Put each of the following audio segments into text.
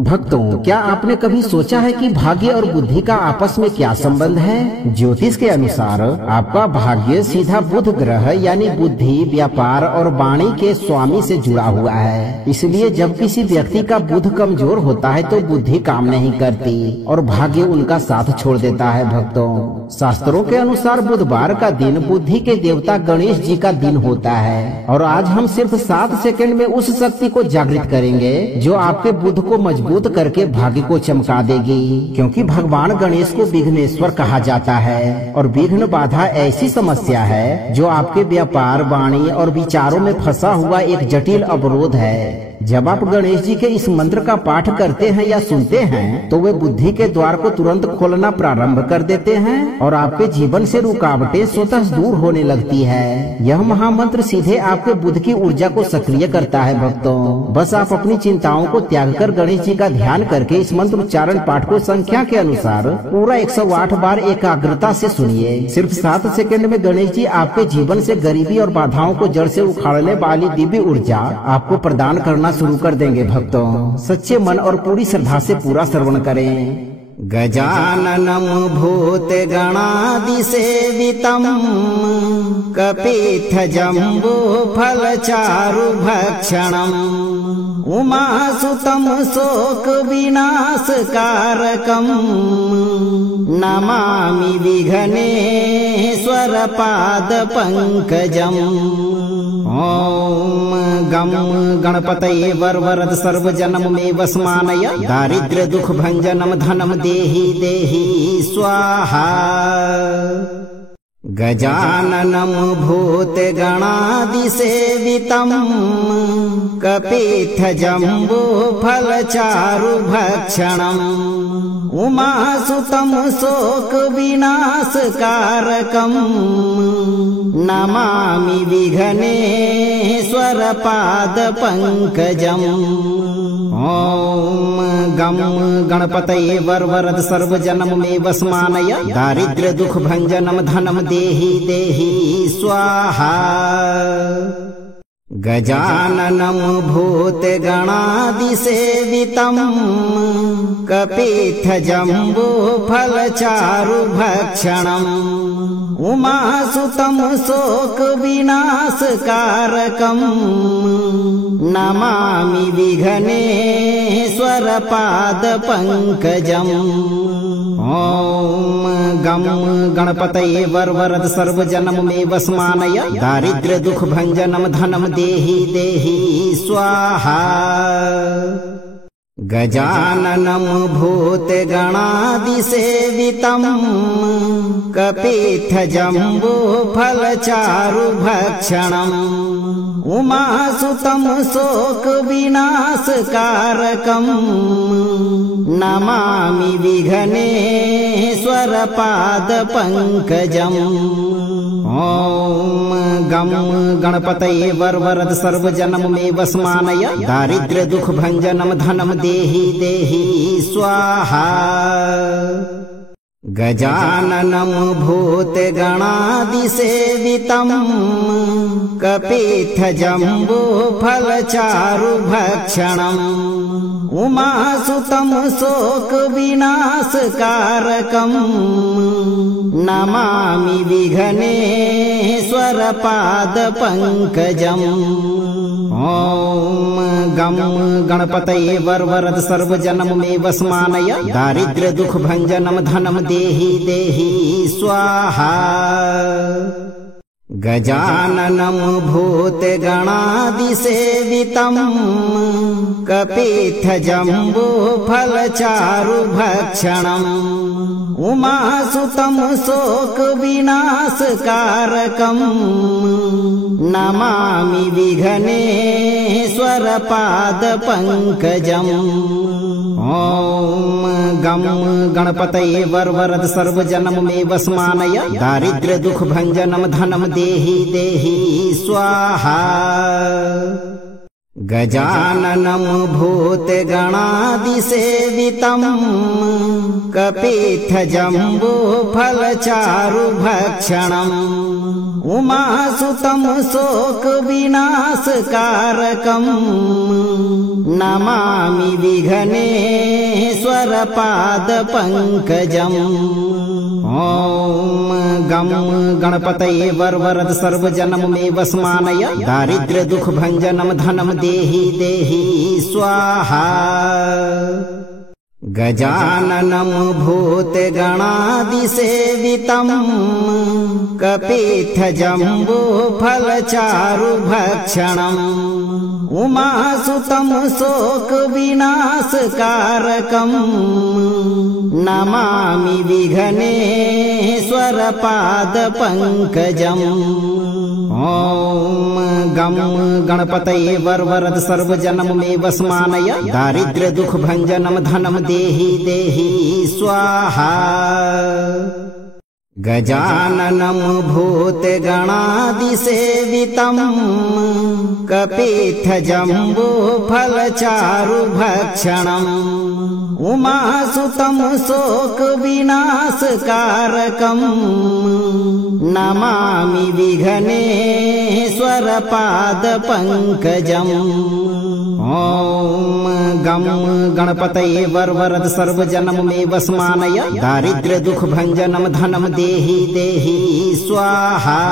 भक्तों, क्या आपने कभी सोचा है कि भाग्य और बुद्धि का आपस में क्या संबंध है? ज्योतिष के अनुसार आपका भाग्य सीधा बुध ग्रह यानी बुद्धि, व्यापार और वाणी के स्वामी से जुड़ा हुआ है। इसलिए जब किसी व्यक्ति का बुध कमजोर होता है तो बुद्धि काम नहीं करती और भाग्य उनका साथ छोड़ देता है। भक्तों, शास्त्रों के अनुसार बुधवार का दिन बुद्धि के देवता गणेश जी का दिन होता है और आज हम सिर्फ 7 सेकंड में उस शक्ति को जागृत करेंगे जो आपके बुध को मजबूत करके भाग्य को चमका देगी। क्योंकि भगवान गणेश को विघ्नेश्वर कहा जाता है और विघ्न बाधा ऐसी समस्या है जो आपके व्यापार, वाणी और विचारों में फंसा हुआ एक जटिल अवरोध है। जब आप गणेश जी के इस मंत्र का पाठ करते हैं या सुनते हैं तो वे बुद्धि के द्वार को तुरंत खोलना प्रारंभ कर देते हैं और आपके जीवन से रुकावटें स्वतः दूर होने लगती है। यह महामंत्र सीधे आपके बुध की ऊर्जा को सक्रिय करता है। भक्तों, बस आप अपनी चिंताओं को त्याग कर गणेश जी का ध्यान करके इस मंत्र उच्चारण पाठ को संख्या के अनुसार पूरा 108 बार एकाग्रता से सुनिए। सिर्फ 7 सेकंड में गणेश जी आपके जीवन से गरीबी और बाधाओं को जड़ से उखाड़ने वाली दिव्य ऊर्जा आपको प्रदान करना शुरू कर देंगे। भक्तों, सच्चे मन और पूरी श्रद्धा से पूरा श्रवण करें। गजाननं भूतगणादिसेवितं कपित्थजम्बूफलचारुभक्षणम् उमासुतं शोकविनाशकारकम् नमामि विघ्नेश्वरपादपङ्कजम्। ओम गम गणपतये वरवरद सर्वजनम मे वस्मानय दारिद्र्य दुख भंजनम धनम देहि देहि स्वाहा। गजाननं भूतगणादिसेवितं कपित्थजम्बूफलचारुभक्षणम् उमासुतं शोकविनाशकारकम् नमामि विघ्नेश्वरपादपङ्कजम्। ओम गम गणपतये वरवरद सर्वजनम मे वस्मानय दारिद्र्य दुख भंजनम धनम देहि देहि स्वाहा। गजाननं भूतगणादिसेवितं कपित्थजम्बूफलचारुभक्षणम् उमासुतं शोकविनाशकारकम् नमामि विघ्नेश्वरपादपङ्कजम्। ओम गम गणपतये वरवरद सर्वजनम मे वस्मानय दारिद्र्य दुख भंजनम धनम देहि देहि स्वाहा। गजाननं भूतगणादिसेवितं कपित्थजम्बूफलचारुभक्षणम् उमासुतं शोकविनाशकारकम् नमामि विघ्नेश्वरपादपङ्कजम्। ओम गम गणपतये वरवरद सर्वजनम मे वस्मानय दारिद्र्य दुख भंजनम धनम देहि देहि स्वाहा। गजाननं भूतगणादिसेवितं कपित्थजम्बूफलचारुभक्षणम् उमासुतं शोकविनाशकारकम् नमामि विघ्नेश्वरपादपङ्कजम्। ओम गम गणपतये वरवरद सर्वजनम मे वस्मानय दारिद्र्य दुख भंजनम धनम देहि देहि स्वाहा। गजाननं भूतगणादिसेवितं कपित्थजम्बूफलचारुभक्षणम् उमासुतं शोकविनाशकारकम् नमामि विघ्नेश्वरपादपङ्कजम्। ओम गम गणपतये वरवरद सर्वजनम मे वस्मानय दारिद्र्य दुख भंजनम धनम देहि देहि स्वाहा। गजाननं भूतगणादिसेवितं कपित्थजम्बूफलचारुभक्षणम् उमासुतं शोकविनाशकारकम् नमामि विघ्नेश्वरपादपङ्कजम्। ॐ गं गणपतये वरवरद सर्वजनमे वस्मानय दारिद्र्य दुख भंजनम धनम देहि देहि स्वाहा। गजाननं भूतगणादिसेवितं कपित्थजम्बूफलचारुभक्षणम् उमासुतं शोकविनाशकारकम् नमामि विघ्नेश्वरपादपङ्कजम्। ॐ गं गणपतये वरवरद सर्वजनमे वस्मानय दारिद्र्य दुख भंजनम धनम देहि देहि स्वाहा। गजाननं भूतगणादिसेवितं कपित्थजम्बूफलचारुभक्षणम् उमासुतं शोकविनाशकारकम् नमामि विघ्नेश्वरपादपङ्कजम्। ॐ गं गणपतये वरवरद सर्वजनमे वस्मानय दारिद्र्य दुख भंजनम धनम देहि देहि स्वाहा।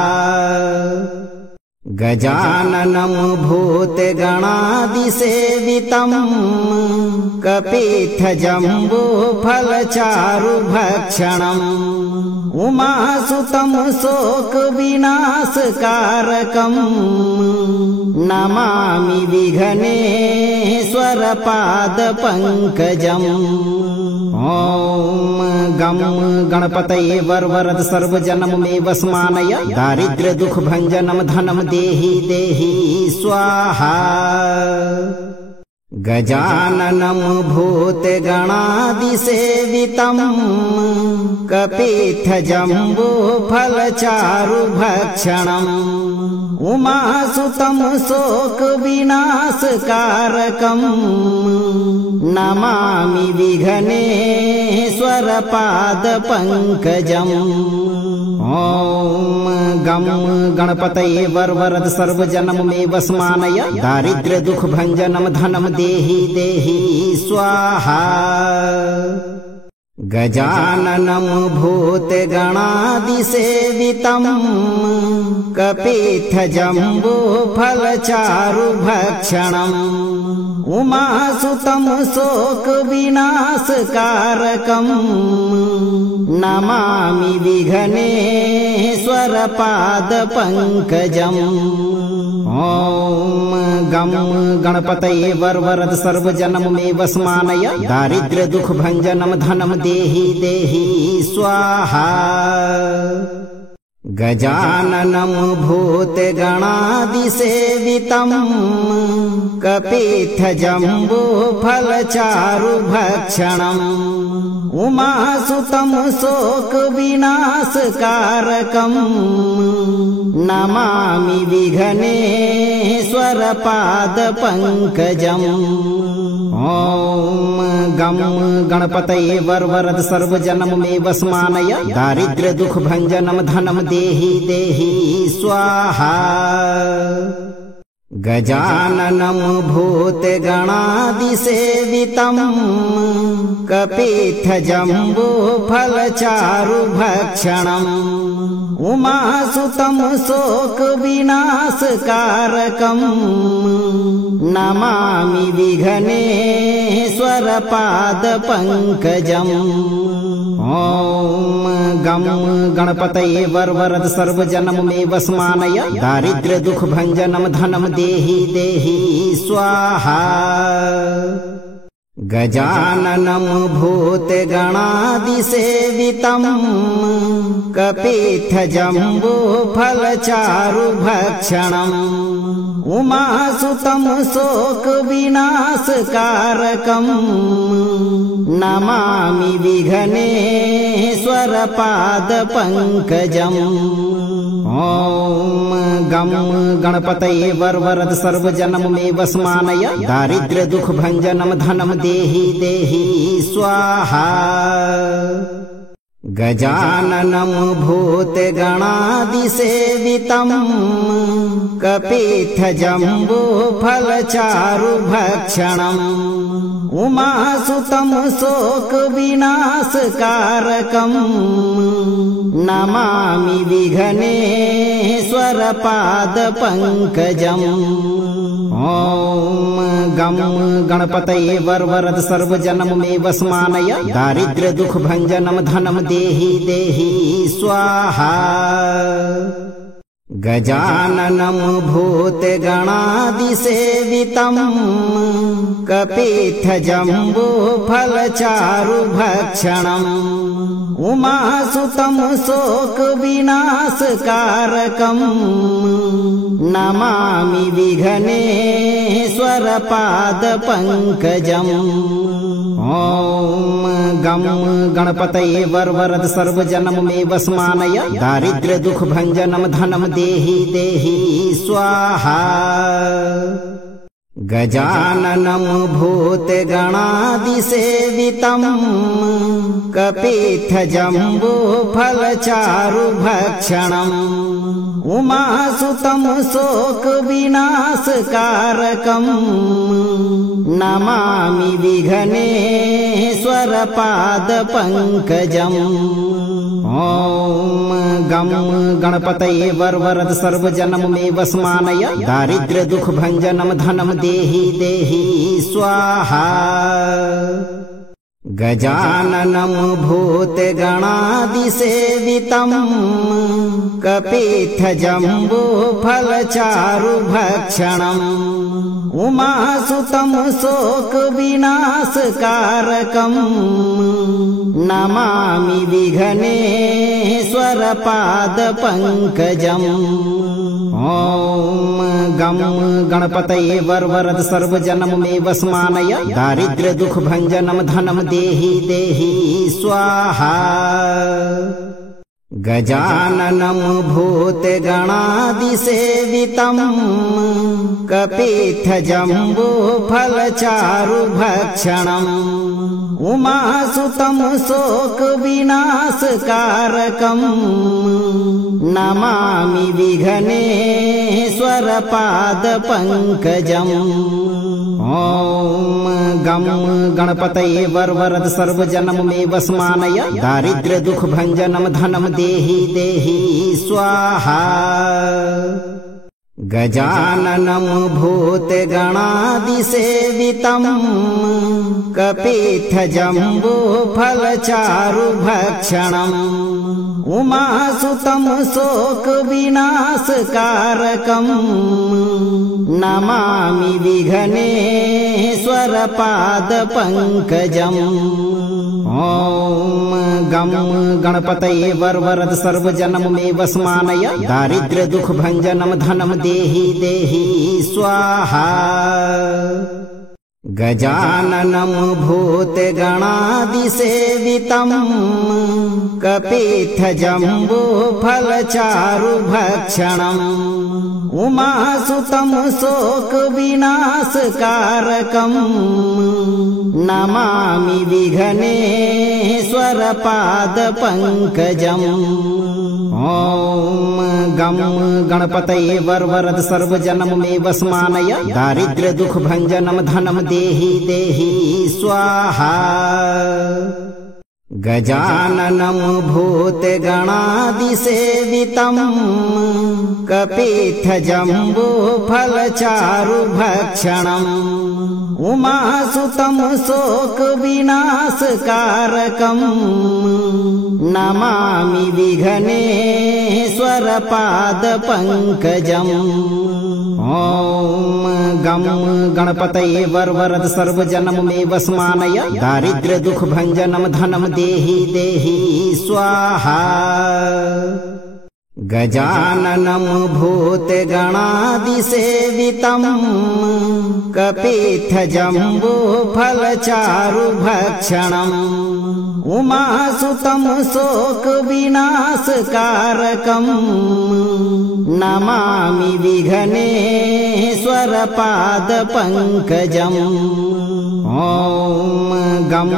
गजाननं भूतगणादिसेवितं कपित्थजम्बूफलचारुभक्षणम् उमासुतं शोकविनाशकारकम् नमामि विघ्नेश्वरपादपङ्कजम्। ॐ गं गणपतये वरवरद सर्वजनमे वस्मानय दारिद्र्य दुख भंजनम धनम देहि देहि स्वाहा। गजाननं भूतगणादिसेवितं कपित्थजम्बूफलचारुभक्षणम् उमासुतं शोकविनाशकारकम् नमामि विघ्नेश्वरपादपङ्कजम्। ॐ गं गणपतये वरवरद सर्वजनमे वस्मानय दारिद्र्य दुख भंजनम धनम देहि देहि स्वाहा। गजाननं भूतगणादिसेवितं कपित्थजम्बूफलचारुभक्षणम् उमासुतं शोकविनाशकारकम् नमामि विघ्नेश्वरपादपङ्कजम्। ॐ गं गणपतये वरवरद सर्वजनमे वस्मानय दारिद्र्य दुख भंजनम धनम देहि देहि स्वाहा। गजाननं भूतगणादिसेवितं कपित्थजम्बूफलचारुभक्षणम् उमासुतं शोकविनाशकारकम् नमामि विघ्नेश्वरपादपङ्कजम्। ॐ गं गणपतये वरवरद सर्वजनमे वस्मानय दारिद्र्य दुख भंजनम धनम देहि देहि स्वाहा। गजाननं भूतगणादिसेवितं कपित्थजम्बूफलचारुभक्षणम् उमासुतं शोकविनाशकारकम् नमामि विघ्नेश्वरपादपङ्कजम्। ॐ गं गणपतये वरवरद सर्वजनमे वस्मानय दारिद्र्य दुख भंजनम धनम देहि देहि स्वाहा। गजाननं भूतगणादिसेवितं कपित्थजम्बूफलचारुभक्षणम् उमासुतं शोकविनाशकारकम् नमामि विघ्नेश्वरपादपङ्कजम्। ॐ गं गणपतये वरवरद सर्वजनम मे वस्मानय दारिद्र्य दुख भंजनम धनम देहि देहि स्वाहा। गजाननं भूतगणादिसेवितं कपित्थजम्बूफलचारुभक्षणम् उमासुतं शोकविनाशकारकम् नमामि विघ्नेश्वरपादपङ्कजम्। ॐ गं गणपतये वरवरद सर्वजनम मे वस्मानय दारिद्र्य दुख भंजनम धनम देहि देहि स्वाहा। गजाननं भूतगणादिसेवितं कपित्थजम्बूफलचारुभक्षणम् उमासुतं शोकविनाशकारकम् नमामि विघ्नेश्वरपादपङ्कजम्। ॐ गं गणपतये वरवरद सर्वजनम मे वस्मानय दारिद्र्य दुख भंजनम धनम देहि देहि स्वाहा। गजाननं भूतगणादिसेवितं कपित्थजम्बूफलचारुभक्षणम् उमासुतं शोकविनाशकारकम् नमामि विघ्नेश्वरपादपङ्कजम्। ॐ गं गणपतये वरवरद सर्वजनम मे वस्मानय दारिद्र्य दुख भंजनम धनम देहि देहि स्वाहा। गजाननं भूतगणादिसेवितं कपित्थजम्बूफलचारुभक्षणम् उमासुतं शोकविनाशकारकम् नमामि विघ्नेश्वरपादपङ्कजम्। ॐ गं गणपतये वरवरद सर्वजनम मे वस्मानय दारिद्र्य दुख भंजनम धनम देहि देहि स्वाहा। गजाननं भूतगणादिसेवितं कपित्थजम्बूफलचारुभक्षणम् उमासुतं शोकविनाशकारकम् नमामि विघ्नेश्वरपादपङ्कजम्। ॐ गं गणपतये वरवरद सर्वजनम मे वस्मानय दारिद्र्य दुख भंजनम धनम देहि देहि स्वाहा। गजाननं भूतगणादिसेवितं कपित्थजम्बूफलचारुभक्षणम् उमासुतं शोकविनाशकारकम् नमामि विघ्नेश्वरपादपङ्कजम्। ॐ गं गणपतये वरवरद सर्वजनम मे वस्मानय दारिद्र्य दुख भंजनम धनम देहि देहि स्वाहा। गजाननं भूतगणादिसेवितं कपित्थजम्बूफलचारुभक्षणम् उमासुतं शोकविनाशकारकम् नमामि विघ्नेश्वरपादपङ्कजम्। ॐ गं गणपतये वरवरद सर्वजनम मे वस्मानय दारिद्र्य दुख भंजनम धनम देहि देहि स्वाहा। गजाननं भूतगणादिसेवितं कपित्थजम्बूफलचारुभक्षणम् उमासुतं शोकविनाशकारकम् नमामि विघ्नेश्वरपादपङ्कजम्। ॐ गं गणपतये वरवरद सर्वजनमे वस्मानय दारिद्र्य दुख भंजनम धनम देहि देहि स्वाहा। गजाननं भूतगणादिसेवितं कपित्थजम्बूफलचारुभक्षणम् उमासुतं शोकविनाशकारकम् नमामि विघ्नेश्वरपादपङ्कजम्। ॐ गं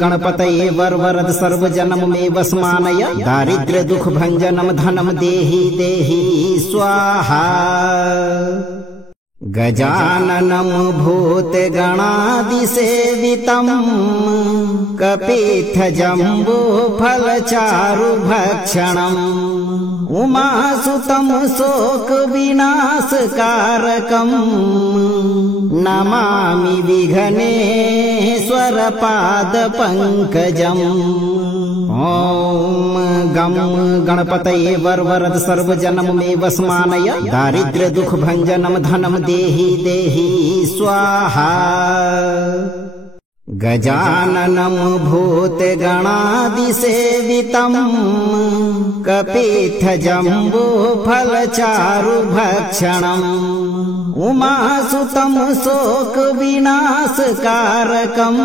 गणपतये वरवरद सर्वजनमे वस्मानय दारिद्र्य दुख भंजनम धनम देहि देहि स्वाहा। गजाननं भूतगणादिसेवितं कपित्थजम्बूफलचारुभक्षणम् उमासुतं शोकविनाशकारकम् नमामि विघ्नेश्वरपादपङ्कजम्। ॐ गं गणपतये वरवरद सर्वजनमे वस्मानय दारिद्र्य दुख भंजनम धनम देहि देहि स्वाहा। गजाननं भूतगणादिसेवितं कपित्थजम्बूफलचारुभक्षणम् उमासुतं शोकविनाशकारकम्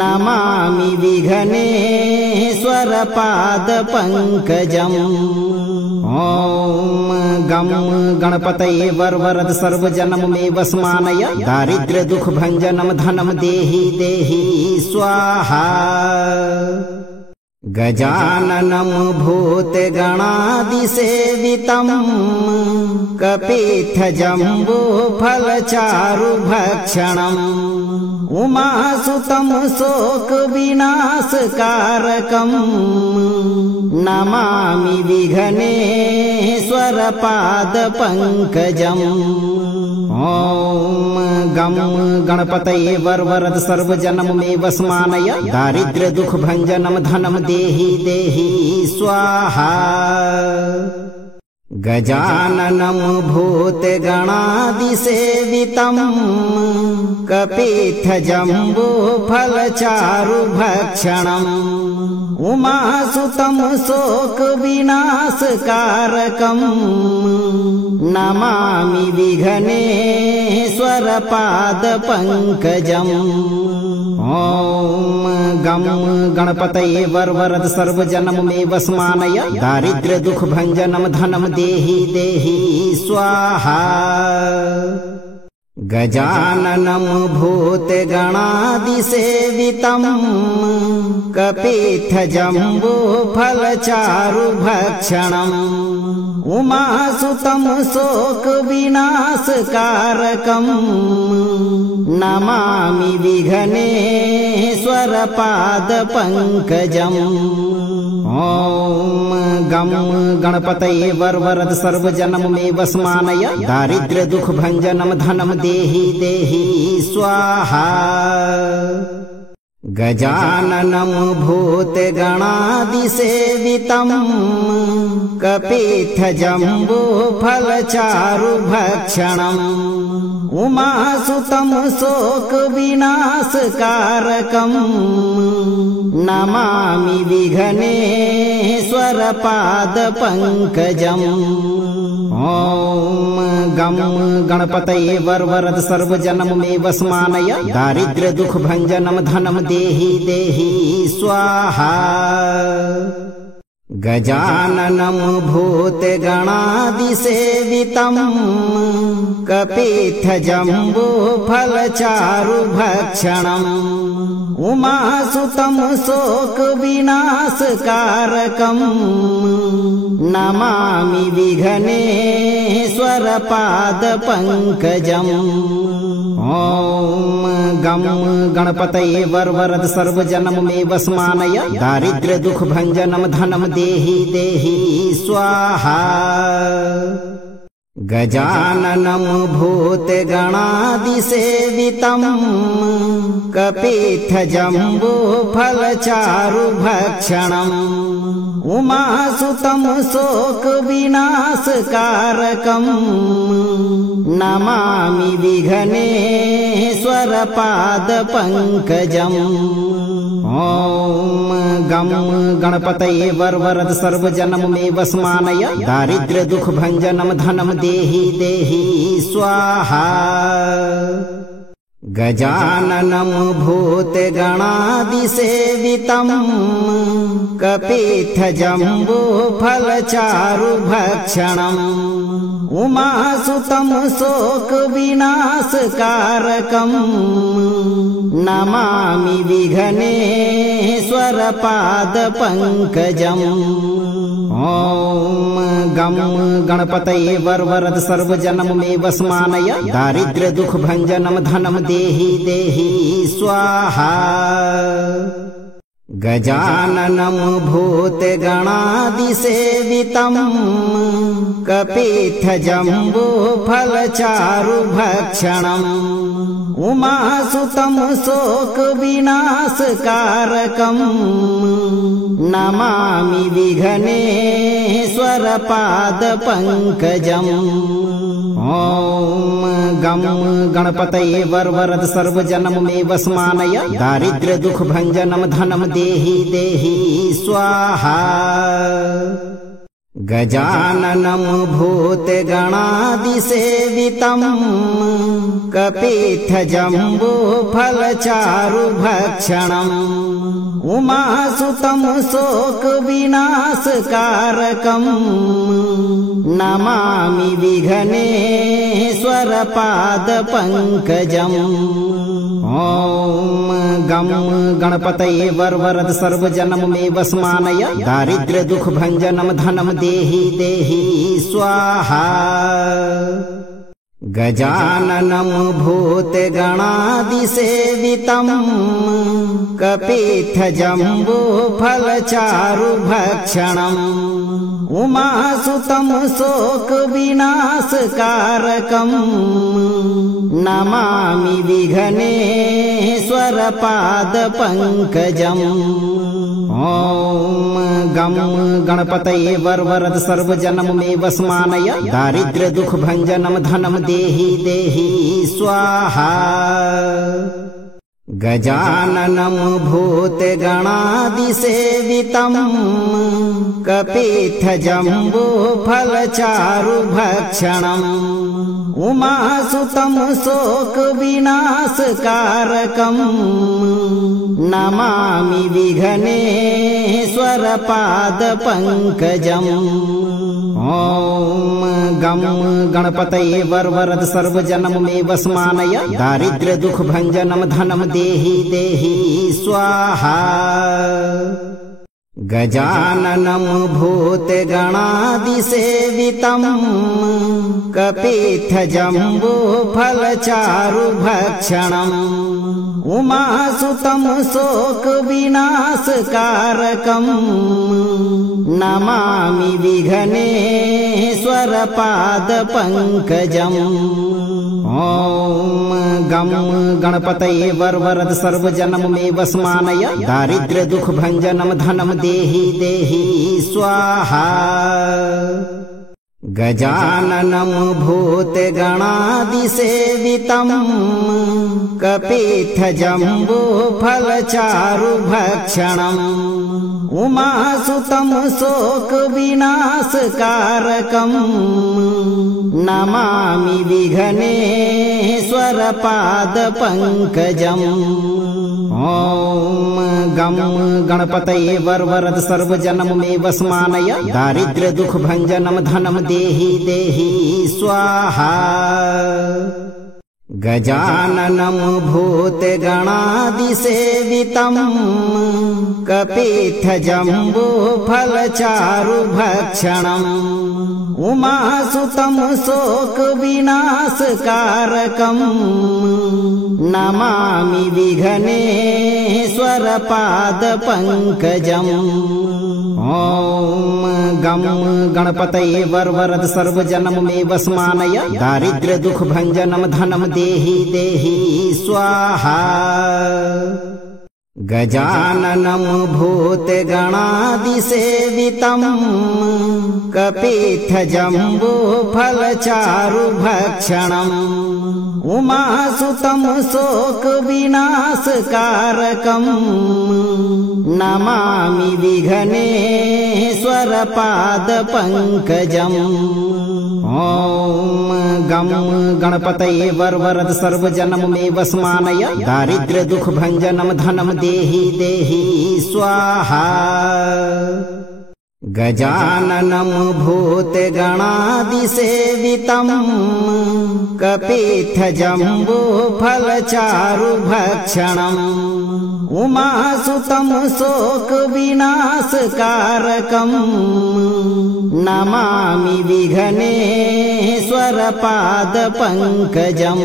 नमामि विघ्नेश्वरपादपङ्कजम्। ॐ गं गणपतये वरवरद सर्वजनमे वस्मानय दारिद्र्य दुख भंजनम धनम देहि देहि स्वाहा। गजाननं भूतगणादिसेवितं कपित्थजम्बूफलचारुभक्षणम् उमासुतं शोकविनाशकारकम् नमामि विघ्नेश्वरपादपङ्कजम्। ॐ गं गणपतये वरवरद सर्वजनमे वस्मानय दारिद्र्य दुख भंजनम धनम देहि देहि स्वाहा। गजाननं भूतगणादिसेवितं कपित्थजम्बूफलचारुभक्षणम् उमासुतं शोकविनाशकारकम् नमामि विघ्नेश्वरपादपङ्कजम्। ॐ गं गणपतये वरवरद सर्वजनमे वस्मानय दारिद्र्य दुख भंजनम धनम देहि देहि स्वाहा। गजाननं भूतगणादिसेवितं कपित्थजम्बूफलचारुभक्षणम् उमासुतं शोकविनाशकारकम् नमामि विघ्नेश्वरपादपङ्कजम्। ॐ गं गणपतये वरवरद सर्वजनमे वस्मानय दारिद्र्य दुख भंजनम धनम देहि देहि स्वाहा। गजाननं भूतगणादिसेवितं कपित्थजम्बूफलचारुभक्षणम् उमासुतं शोकविनाशकारकम् नमामि विघ्नेश्वरपादपङ्कजम्। ॐ गं गणपतये वरवरद सर्वजनमे वस्मानय दारिद्र्य दुख भंजनम धनम देहि देहि स्वाहा। गजाननं भूतगणादिसेवितं कपित्थजम्बूफलचारुभक्षणम् उमासुतं शोकविनाशकारकम् नमामि विघ्नेश्वरपादपङ्कजम्। ॐ गं गणपतये वरवरद सर्वजनमे वस्मानय दारिद्र्य दुख भंजनम धनम देहि देहि स्वाहा। गजाननं भूतगणादिसेवितं कपित्थजम्बूफलचारुभक्षणम् उमासुतं शोकविनाशकारकम् नमामि विघ्नेश्वरपादपङ्कजम्। ॐ गं गणपतये वरवरद सर्वजनमे वस्मानय दारिद्र्य दुख भंजनम धनम देहि देहि स्वाहा। गजाननं भूतगणादिसेवितं कपित्थजम्बूफलचारुभक्षणम् उमासुतं शोकविनाशकारकम् नमामि विघ्नेश्वरपादपङ्कजम्। ॐ गं गणपतये वरवरद सर्वजनमे वस्मानय दारिद्र्य दुख भंजनम धनम देहि देहि स्वाहा। गजाननं भूतगणादिसेवितं कपित्थजम्बूफलचारुभक्षणम् उमासुतं शोकविनाशकारकम् नमामि विघ्नेश्वरपादपङ्कजम्। ॐ गं गणपतये वरवरद सर्वजनमे वस्मानय दारिद्र्य दुख भंजनम धनम देहि देहि स्वाहा। गजाननं भूतगणादिसेवितं कपित्थजम्बूफलचारुभक्षणम् उमासुतं शोकविनाशकारकम् नमामि विघ्नेश्वरपादपङ्कजम्। ॐ गं गणपतये वरवरद सर्वजनमे वस्मानय दारिद्र्य दुख भंजनम धनम देहि देहि स्वाहा। गजाननं भूतगणादिसेवितं कपित्थजम्बूफलचारुभक्षणम् उमासुतं शोकविनाशकारकम् नमामि विघ्नेश्वरपादपङ्कजम्। ॐ गं गणपतये वरवरद सर्वजनमे वस्मानय दारिद्र्य दुख भंजनम धनम देहि देहि स्वाहा। गजाननं भूतगणादिसेवितं कपित्थजम्बूफलचारुभक्षणम् उमासुतं शोकविनाशकारकम् नमामि विघ्नेश्वरपादपङ्कजम्। ॐ गं गणपतये वरवरद सर्वजनमे वस्मानय दारिद्र्य दुख भंजनम धनम देहि देहि स्वाहा। गजाननं भूतगणादिसेवितं कपित्थजम्बूफलचारुभक्षणम् उमासुतं शोकविनाशकारकम् नमामि विघ्नेश्वरपादपङ्कजम्। ॐ गं गणपतये वरवरद सर्वजनमे वस्मानय दारिद्र्य दुख भंजनम धनम देहि देहि स्वाहा। गजाननं भूतगणादिसेवितं कपित्थजम्बूफलचारुभक्षणम् उमासुतं शोकविनाशकारकम् नमामि विघ्नेश्वरपादपङ्कजम्। ॐ गम गणपतये वरवरद सर्वजनम मे वस्मानय दारिद्र्य दुख भंजनम धनम देहि देहि स्वाहा गजाननं भूतगणादिसेवितं कपित्थजम्बो फलचारुभक्षणम् उमासुतं शोकविनाशकारकम् नमामि विघ्नेश्वरपादपङ्कजम् ॐ गं गणपतये वरवरद सर्वजनम मे वस्मानय दारिद्र्य दुख भंजनम धनम देहि देहि स्वाहा गजाननं भूतगणादिसेवितं कपित्थजम्बो फलचारुभक्षणम् उमासुतं शोकविनाशकारकम् नमामि विघ्नेश्वरपादपङ्कजम् ॐ गं गणपतये वरवरद सर्वजनम मे वस्मानय दारिद्र्य दुख भंजनम धनम देहि देहि स्वाहा गजाननं भूतगणादिसेवितं कपित्थजम्बो फलचारुभक्षणम् उमासुतं शोकविनाशकारकम् नमामि विघ्नेश्वरपादपङ्कजम्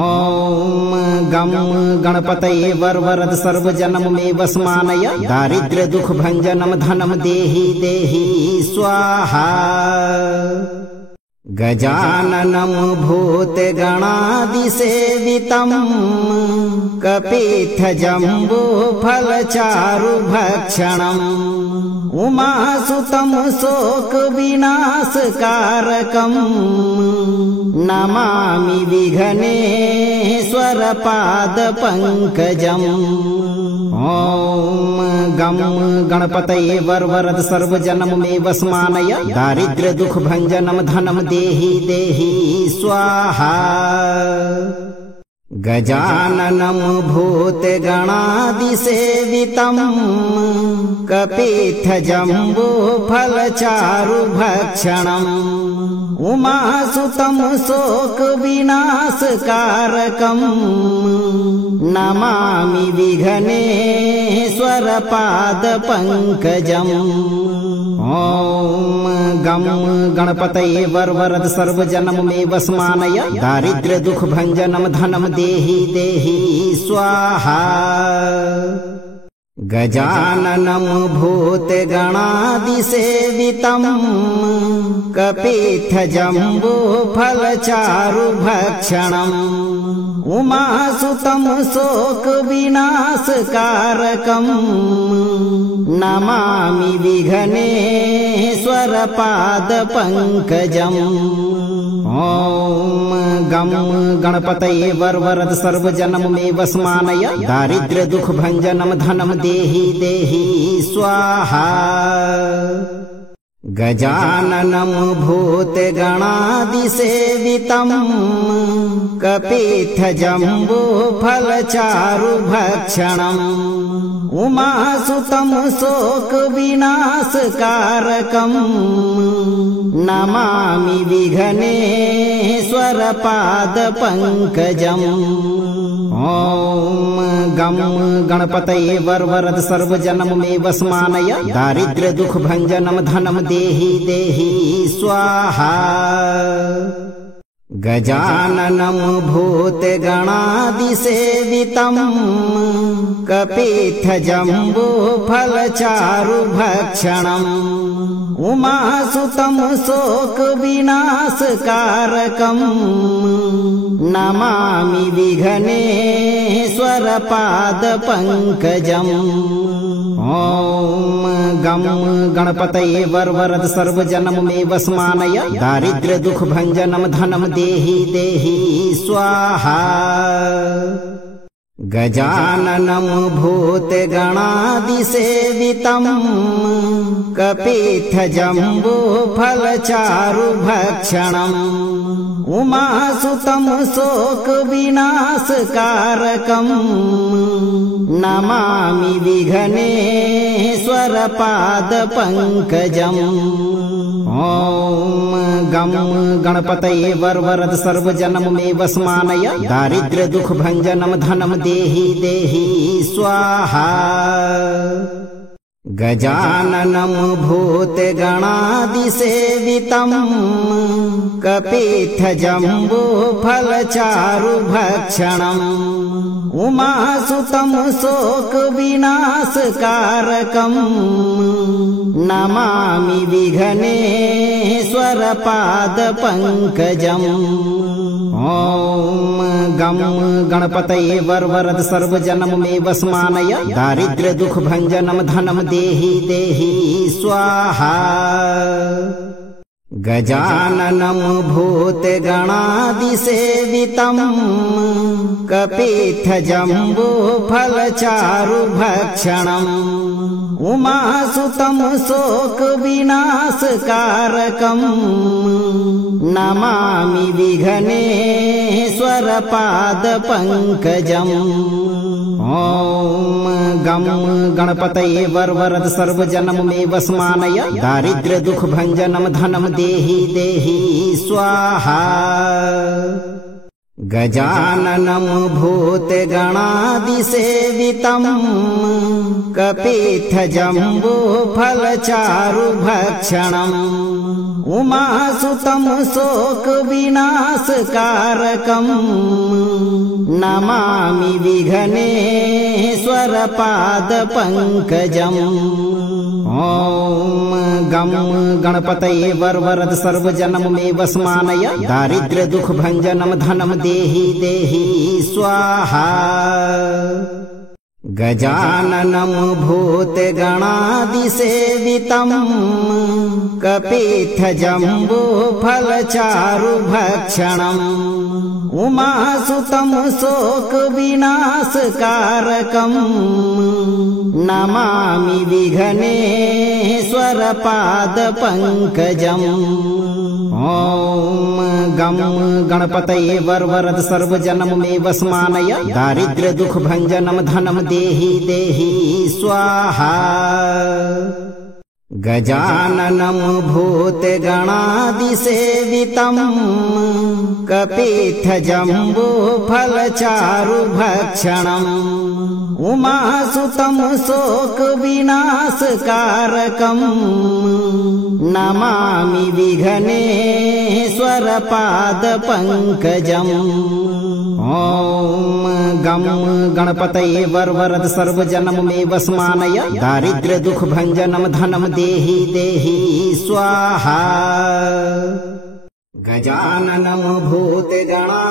ॐ गं गणपतये वरवरद सर्वजनम मे वस्मानय दारिद्र्य दुख भंजनम धनम देहि देहि स्वाहा गजाननं भूतगणादिसेवितं कपित्थजम्बो फलचारुभक्षणम् उमासुतं शोकविनाशकारकम् नमामि विघ्नेश्वरपादपङ्कजम् ॐ गं गणपतये वरवरद सर्वजनम मे वस्मानय दारिद्र्य दुख भंजनम धनम देहि देहि स्वाहा गजाननं भूतगणादिसेवितं कपित्थजम्बो फलचारुभक्षणम् उमासुतं शोकविनाशकारकम् नमामि विघ्नेश्वरपादपङ्कजम् ॐ गं गणपतये वरवरद सर्वजनम मे वस्मानय दारिद्र्य दुख भंजनम धनम देहि देहि स्वाहा गजाननं भूतगणादिसेवितं कपित्थजम्बो फलचारुभक्षणम् उमासुतं शोकविनाशकारकम् नमामि विघ्नेश्वरपादपङ्कजम् ॐ गं गणपतये वरवरद सर्वजनम मे वस्मानय दारिद्र्य दुख भंजनम धनम देहि देहि स्वाहा गजाननं भूतगणादिसेवितं कपित्थजम्बो फलचारुभक्षणम् उमासुतं शोकविनाशकारकम् नमामि विघ्नेश्वरपादपङ्कजम् ॐ गं गणपतये वरवरद सर्वजनम मे वस्मानय दारिद्र्य दुख भंजनम धनम देहि देहि स्वाहा गजाननं भूतगणादिसेवितं कपित्थजम्बो फलचारुभक्षणम् उमासुतं शोकविनाशकारकम् नमामि विघ्नेश्वरपादपङ्कजम् ॐ गं गणपतये वरवरद सर्वजनम मे वस्मानय दारिद्र्य दुख भंजनम धनम देहि देहि स्वाहा गजाननं भूतगणादिसेवितं कपित्थजम्बो फलचारुभक्षणम् उमासुतं शोकविनाशकारकम् नमामि विघ्नेश्वर पाद पंकजम्। ॐ गं गणपतये वरवरद सर्वजनम मे वस्मानय दारिद्र्य दुख भंजनम धनम देहि देहि स्वाहा। गजाननं भूतगणादिसेवितं कपित्थजम्बो फलचारुभक्षणम् उमासुतं शोकविनाशकारकम् नमामि विघ्नेश्वर पादपङ्कजम्। ॐ गं गणपतये वरवरद सर्वजनम मे वस्मानय दारिद्र्य दुख भंजनम धनम देहि देहि स्वाहा। गजाननं भूतगणादिसेवितं कपित्थजम्बो फलचारुभक्षणम् उमासुतं शोकविनाशकारकम् नमामि विघ्नेश्वर पादपङ्कजम्। ॐ गं गणपतये वरवरद सर्वजनम मे वस्मानय दारिद्र्य दुख भंजनम धनम देहि देहि स्वाहा। गजाननं भूतगणादिसेवितं कपित्थजम्बो फलचारुभक्षणम् उमासुतं शोकविनाशकारकम् नमामि विघ्नेश्वर पादपङ्कजम्। ॐ गं गणपतये वरवरद सर्वजनम मे वस्मानय दारिद्र्य दुख भंजनम धनम देहि देहि स्वाहा। गजाननं भूतगणादिसेवितं कपित्थजम्बो फलचारुभक्षणम् उमासुतं शोकविनाशकारकम् नमामि विघ्नेश्वर पादपङ्कजम्। ॐ गं गणपतये वरवरद सर्वजनम मे वस्मानय दारिद्र्य दुख भंजनम धनम देहि देहि स्वाहा। गजाननं भूतगणादिसेवितं कपित्थजम्बो फलचारुभक्षणम् उमासुतं शोकविनाशकारकम् नमामि विघ्नेश्वर पादपङ्कजम्। ॐ गं गणपतये वरवरद सर्वजनम मे वस्मानय दारिद्र्य दुख भंजनम धनम देहि देहि स्वाहा। गजाननं भूतगणादिसेवितं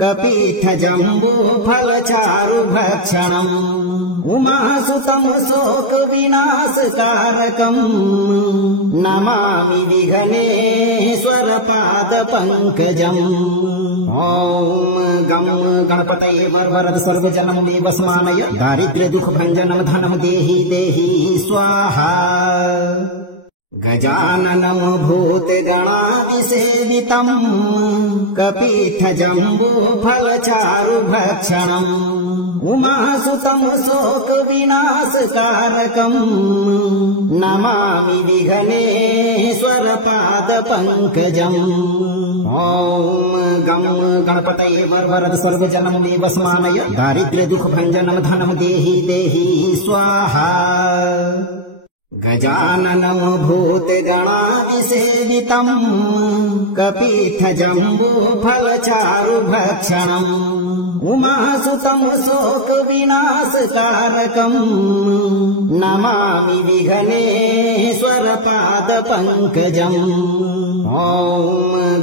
कपित्थजम्बो फलचारुभक्षणम् उमासुतं शोकविनाशकारकम् नमामि विघ्नेश्वर पादपङ्कजम्। ॐ गं गणपतये वरवरद सर्वजनम मे वस्मानय दारिद्र्य दुख भंजनम धनम देहि देहि स्वाहा। गजाननं भूतगणादिसेवितं कपित्थजम्बो फलचारुभक्षणम् उमासुतं शोकविनाशकारकम् नमामि विघ्नेश्वर पादपङ्कजम्। ॐ गं गणपतये वरवरद सर्वजनम मे वस्मानय दारिद्र्य दुख भंजनम धनम देहि देहि स्वाहा। गजाननं भूतगणादिसेवितं कपित्थजम्बो फलचारुभक्षणम् उमासुतं शोकविनाशकारकम् नमामि विघ्नेश्वर पादपङ्कजम्। ॐ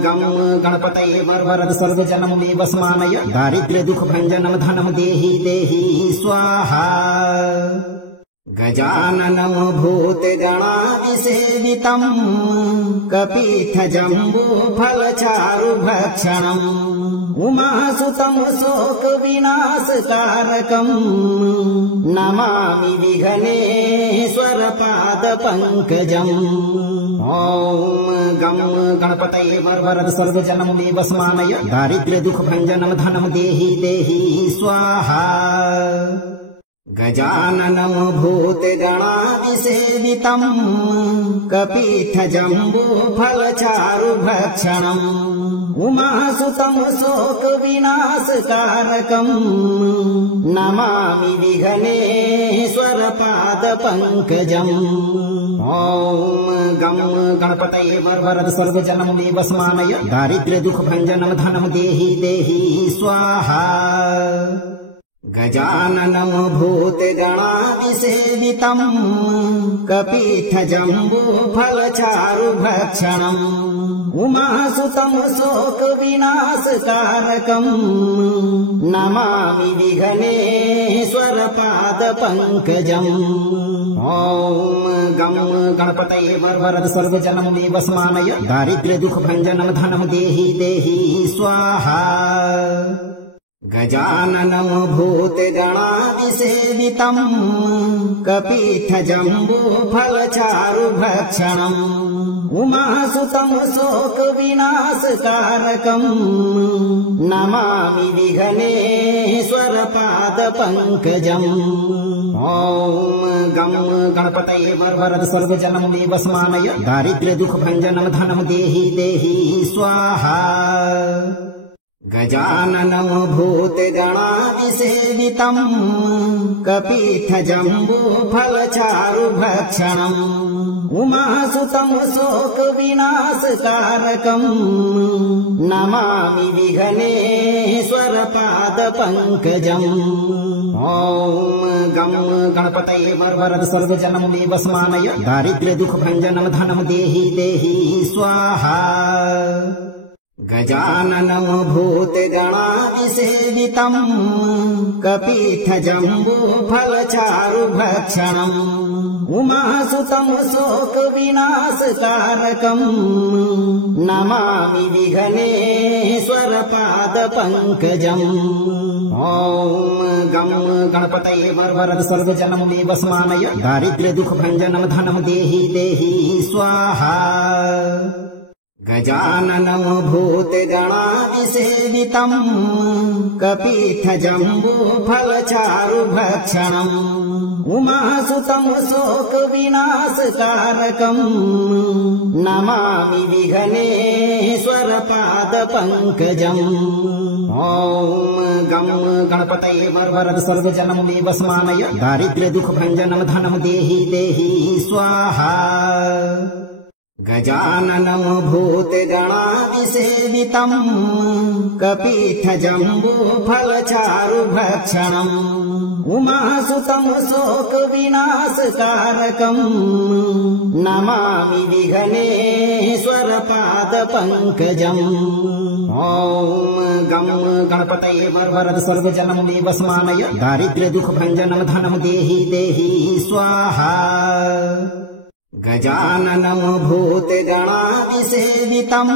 गं गणपतये वरवरद सर्वजनम मे वस्मानय दारिद्र्य दुख भंजनम धनम देहि देहि स्वाहा। गजाननं भूतगणादिसेवितं कपित्थजम्बूफलचारुभक्षणम् उमासुतं शोकविनाशकारकम् नमामि विघ्नेश्वरपादपङ्कजम्। ॐ गं गणपतये वरद सर्वजनं मे वस्मानय दारिद्र्यदुःखभञ्जनं धनं देहि देहि स्वाहा। गजाननं भूतगणादिसेवितं कपित्थजम्बूफलचारुभक्षणम् उमासुतं शोकविनाशकारकम् नमामि विघ्नेश्वरपादपङ्कजम्। ॐ गं गणपतये वरद सर्वजनं मे वस्मानय दारिद्र्यदुःखभञ्जनं धनं देहि देहि स्वाहा। गजाननं भूतगणादिसेवितं कपित्थजम्बूफलचारुभक्षणम् उमासुतं शोकविनाशकारकम् नमामि विघ्नेश्वरपादपङ्कजम्। ॐ गं गणपतये वरद सर्वजनं मे वस्मानय दारिद्र्यदुःखभञ्जनं धनं देहि देहि स्वाहा। गजाननं भूतगणादिसेवितं कपित्थजम्बूफलचारुभक्षणम् उमासुतं शोकविनाशकारकम् नमामि विघ्नेश्वरपादपङ्कजम्। ॐ गं गणपतये वरद सर्वजनं मे वस्मानय दारिद्र्यदुःखभञ्जनं धनं देहि देहि स्वाहा। गजाननं भूतगणादिसेवितं कपित्थजम्बूफलचारुभक्षणम् उमासुतं शोकविनाशकारकम् नमामि विघ्नेश्वरपादपङ्कजम्। ॐ गं गणपतये वरद सर्वजनं मे वस्मानय दारिद्र्यदुःखभञ्जनं धनं देहि देहि स्वाहा। गजाननं भूतगणादिसेवितं कपित्थजम्बूफलचारुभक्षणम् उमासुतं शोकविनाशकारकम् नमामि विघ्नेश्वरपादपङ्कजम्। ॐ गं गणपतये वरद सर्वजनं मे वस्मानय दारिद्र्यदुःखभञ्जनं धनं देहि देहि स्वाहा। गजाननं भूतगणादिसेवितं कपित्थजम्बूफलचारुभक्षणम् उमासुतं शोकविनाशकारकम् नमामि विघ्नेश्वरपादपङ्कजम्। ॐ गं गणपतये वरद सर्वजनं मे वस्मानय दारिद्र्यदुःखभञ्जनं धनं देहि देहि स्वाहा। गजाननं भूतगणादिसेवितं कपित्थजम्बूफलचारुभक्षणम् उमासुतं शोकविनाशकारकम् नमामि विघ्नेश्वरपादपङ्कजम्। ॐ गं गणपतये वरद सर्वजनं मे वस्मानय दारिद्र्यदुःखभञ्जनं धनं देहि देहि स्वाहा। गजाननं भूतगणादिसेवितं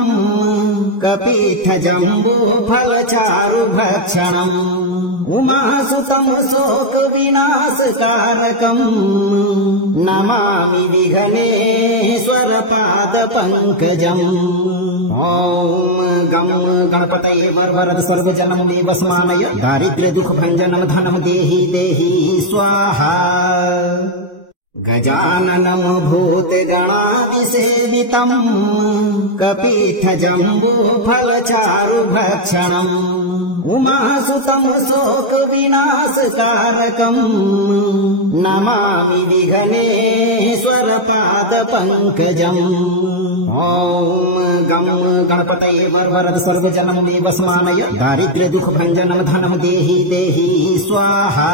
कपित्थजम्बूफलचारुभक्षणम् उमासुतं शोकविनाशकारकम् नमामि विघ्नेश्वरपादपङ्कजम्। ॐ गं गणपतये वरद सर्वजनं मे वस्मानय दारिद्र्यदुःखभञ्जनं धनं देहि देहि स्वाहा। गजाननं भूतगणादिसेवितं कपित्थजम्बूफलचारुभक्षणम् उमासुतं शोकविनाशकारकम् नमामि विघ्नेश्वरपादपङ्कजम्। ॐ गं गणपतये वरद सर्वजनं मे वस्मानय दारिद्र्यदुःखभञ्जनं धनं देहि देहि स्वाहा।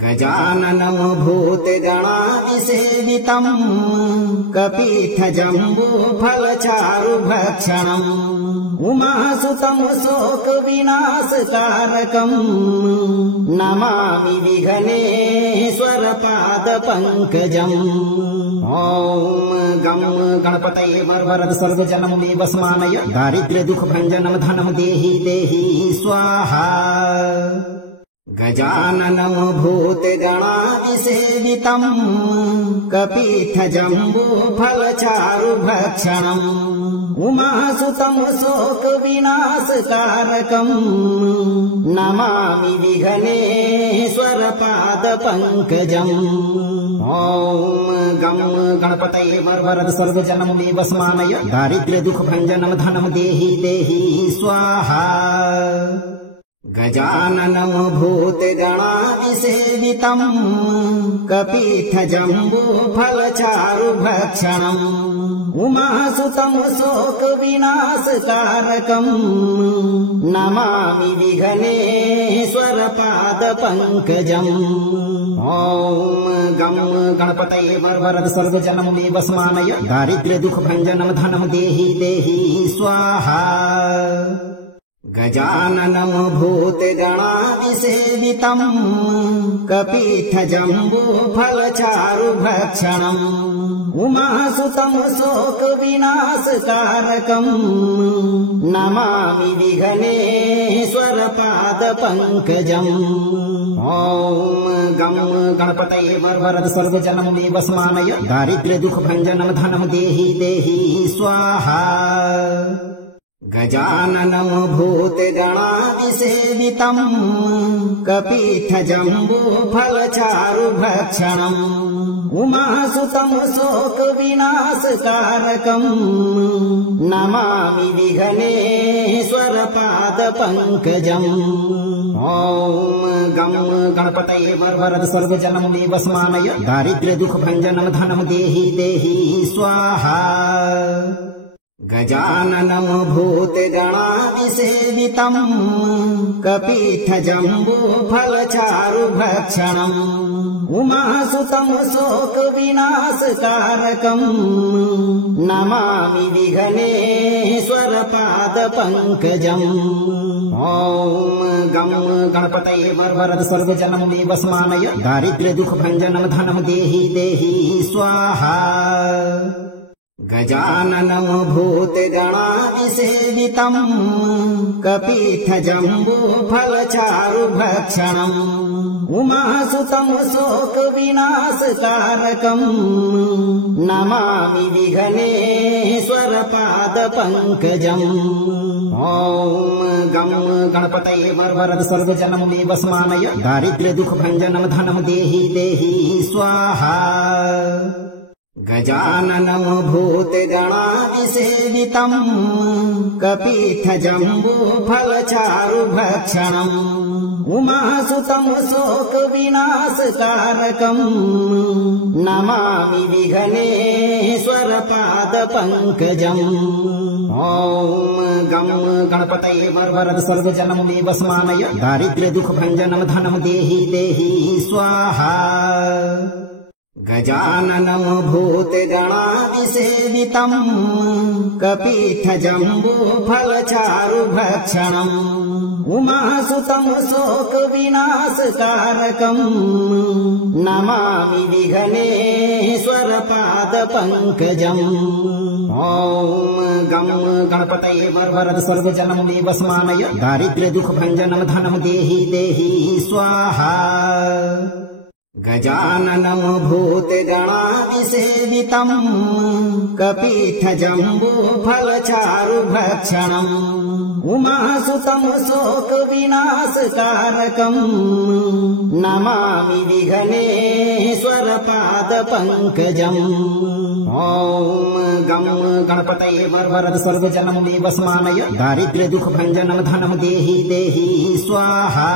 गजाननं भूतगणादिसेवितं कपित्थजम्बूफलचारुभक्षणम् उमासुतं शोकविनाशकारकम् नमामि विघ्नेश्वरपादपङ्कजम्। ॐ गं गणपतये वरद सर्वजनं मे वस्मानय दारिद्र्य दुःख भञ्जनं धनं देहि देहि स्वाहा। गजाननं भूतगणादिसेवितं कपित्थजम्बूफलचारुभक्षणम् उमासुतं शोकविनाशकारकम् नमामि विघ्नेश्वरपादपङ्कजम्। ॐ गं गणपतये वरद सर्वजनं मे वस्मानय दारिद्र्य दुःख भञ्जनं धनं देहि देहि स्वाहा। गजाननं भूतगणादिसेवितं कपित्थजम्बूफलचारुभक्षणम् उमासुतं शोकविनाशकारकम् नमामि विघ्नेश्वरपादपङ्कजम्। ॐ गं गणपतये वरद सर्वजनं मे वस्मानय दारिद्र्य दुःख भञ्जनं धनं देहि देहि स्वाहा। गजाननं भूतगणादिसेवितं कपित्थजम्बूफलचारुभक्षणम् उमासुतं शोकविनाशकारकम् नमामि विघ्नेश्वरपादपङ्कजम्। ॐ गं गणपतये वरद सर्वजनं मे वस्मानय दारिद्र्य दुःख भञ्जनं धनं देहि देहि स्वाहा। गजाननं भूतगणादिसेवितं कपित्थजम्बूफलचारुभक्षणम् उमासुतं शोकविनाशकारकम् नमामि विघ्नेश्वरपादपङ्कजम्। ॐ गं गणपतये वरद सर्वजनं मे वस्मानय दारिद्र्य दुःख भञ्जनं धनं देहि देहि स्वाहा। गजाननं भूतगणादिसेवितं कपित्थजम्बूफलचारुभक्षणम् उमासुतं शोकविनाशकारकम् नमामि विघ्नेश्वरपादपङ्कजम्। ॐ गं गणपतये वरद सर्वजनं मे वस्मानय दारिद्र्य दुःख भञ्जनं धनं देहि देहि स्वाहा। गजाननं भूतगणादिसेवितं कपित्थजम्बूफलचारुभक्षणम् उमासुतं शोकविनाशकारकम् नमामि विघ्नेश्वरपादपङ्कजम्। ॐ गं गणपतये वरद सर्वजनं मे वस्मानय दारिद्र्य दुःख भञ्जनं धनं देहि देहि स्वाहा। गजाननं भूतगणादिसेवितं कपित्थजम्बूफलचारुभक्षणम् उमासुतं शोकविनाशकारकम् नमामि विघ्नेश्वरपादपङ्कजम्। ॐ गं गणपतये वरद सर्वजनं मे वस्मानय दारिद्र्य दुःख भञ्जनं धनं देहि देहि स्वाहा। गजाननं भूतगणादिसेवितं कपित्थजम्बूफलचारुभक्षणम् उमासुतं शोकविनाशकारकम् नमामि विघ्नेश्वरपादपङ्कजम्। ॐ गं गणपतये वरद सर्वजनं मे वस्मानय दारिद्र्य दुःख भञ्जनं धनं देहि देहि स्वाहा। गजाननं भूतगणादिसेवितं कपित्थजम्बूफलचारुभक्षणम् उमासुतं शोकविनाशकारकम् नमामि विघ्नेश्वरपादपङ्कजम्। ॐ गं गणपतये वरद सर्वजनं मे वस्मानय दारिद्र्य दुःख भञ्जनं धनं देहि देहि स्वाहा।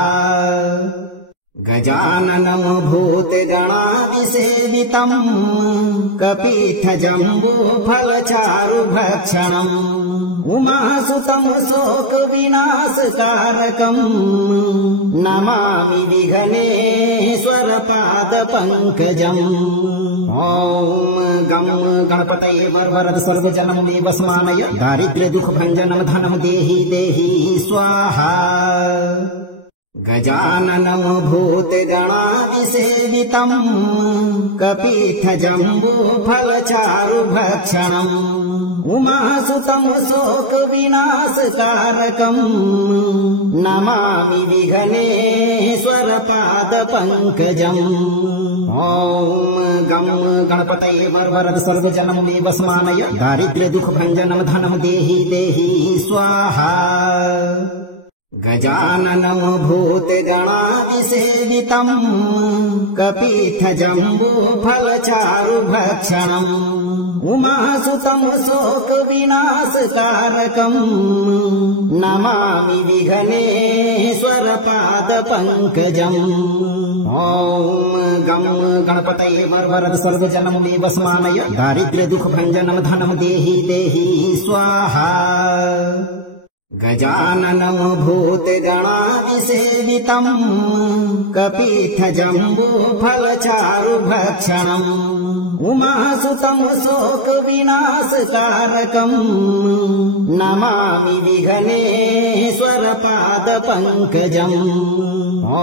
गजाननं भूतगणादिसेवितं कपित्थजम्बूफलचारुभक्षणम् उमासुतं शोकविनाशकारकम् नमामि विघ्नेश्वरपादपङ्कजम्। पादपङ्कजम्। ॐ गं गणपतये वरद सर्वजनं देवस्मानय दारिद्र्य दुःख भञ्जनं धनं देहि देहि स्वाहा। गजाननं भूतगणादिसेवितं कपीठजम्बूफलचारुभक्षणम् उमासुतं शोकविनाशकारकम् नमामि विघ्नेश्वर पादपङ्कजम्। ॐ गं गणपतये वरद सर्वजनं देवस्मानय दारिद्र्य दुःख भञ्जनं धनं देहि देहि स्वाहा। गजाननं भूतगणादिसेवितं कपीठजम्बूफलचारुभक्षणम् उमासुतं शोकविनाशकारकम् नमामि विघ्नेश्वर पादपङ्कजम्। ॐ गं गणपतये वरद सर्वजनं देवस्मानय दारिद्र्य दुःख भञ्जनं धनं देहि देहि स्वाहा। गजाननं भूतगणादिसेवितं कपीठजम्बूफलचारुभक्षणम् उमासुतं शोकविनाशकारकम् नमामि विघ्नेश्वर पादपङ्कजम्। ॐ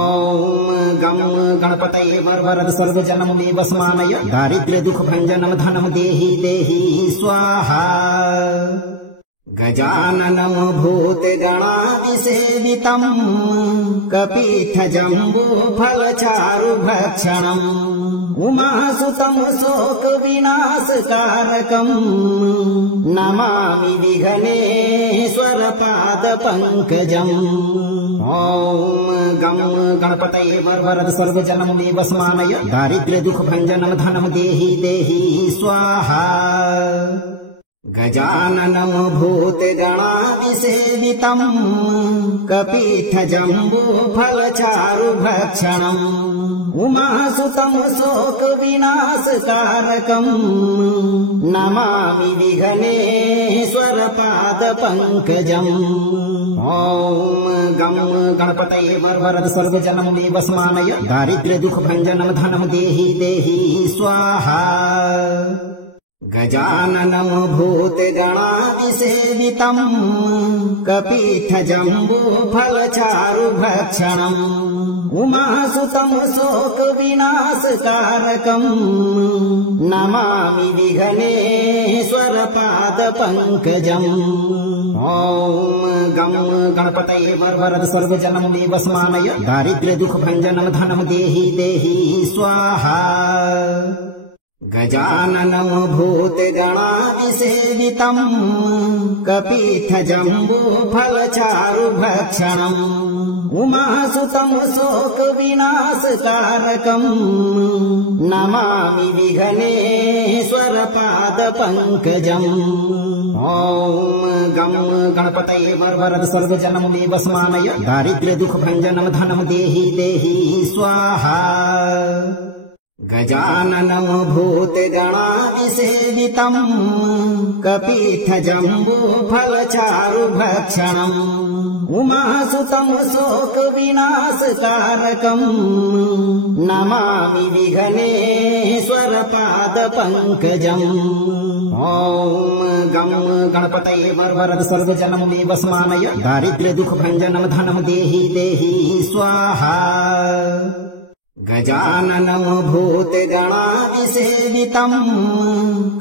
गं गणपतये वरद सर्वजनं देवस्मानय दारिद्र्य दुःख भञ्जनं धनं देहि देहि स्वाहा। गजाननं भूतगणादिसेवितं कपीठजम्बूफलचारुभक्षणम् उमासुतं शोकविनाशकारकम् नमामि विघ्नेश्वर पादपङ्कजम्। ॐ गं गणपतये वरद सर्वजनं देवस्मानय दारिद्र्य दुःख भञ्जनं धनं देहि देहि स्वाहा। गजाननं भूतगणादिसेवितं कपीठजम्बूफलचारुभक्षणम् उमासुतं शोकविनाशकारकम् नमामि विघ्नेश्वर पादपङ्कजम्। ॐ गं गणपतये वरद सर्वजनं देवस्मानय दारिद्र्य दुःख भञ्जनं धनं देहि देहि स्वाहा। गजाननं भूतगणादिसेवितं कपीठजम्बूफलचारुभक्षणम् उमासुतं शोकविनाशकारकम् नमामि विघ्नेश्वर पादपङ्कजम्। ॐ गं गणपतये वरद सर्वजनं देवस्मानय दारिद्र्य दुःख भञ्जनं धनं देहि देहि स्वाहा। गजाननं भूतगणादिसेवितं कपीठजम्बूफलचारुभक्षणम् उमासुतं शोकविनाशकारकम् नमामि विघ्नेश्वर पादपङ्कजम्। ॐ गं गणपतये वरद सर्वजनं देवस्मानय दारिद्र्य दुःख भञ्जनं धनं देहि देहि स्वाहा। गजाननं भूतगणादिसेवितं कपीठजम्बूफलचारुभक्षणम् उमासुतं शोकविनाशकारकम् नमामि विघ्नेश्वर पादपङ्कजम्। ॐ गं गणपतये वरद सर्वजनं देवस्मानय दारिद्र्य दुःख भञ्जनं धनं देहि देहि स्वाहा। गजाननं भूतगणादिसेवितं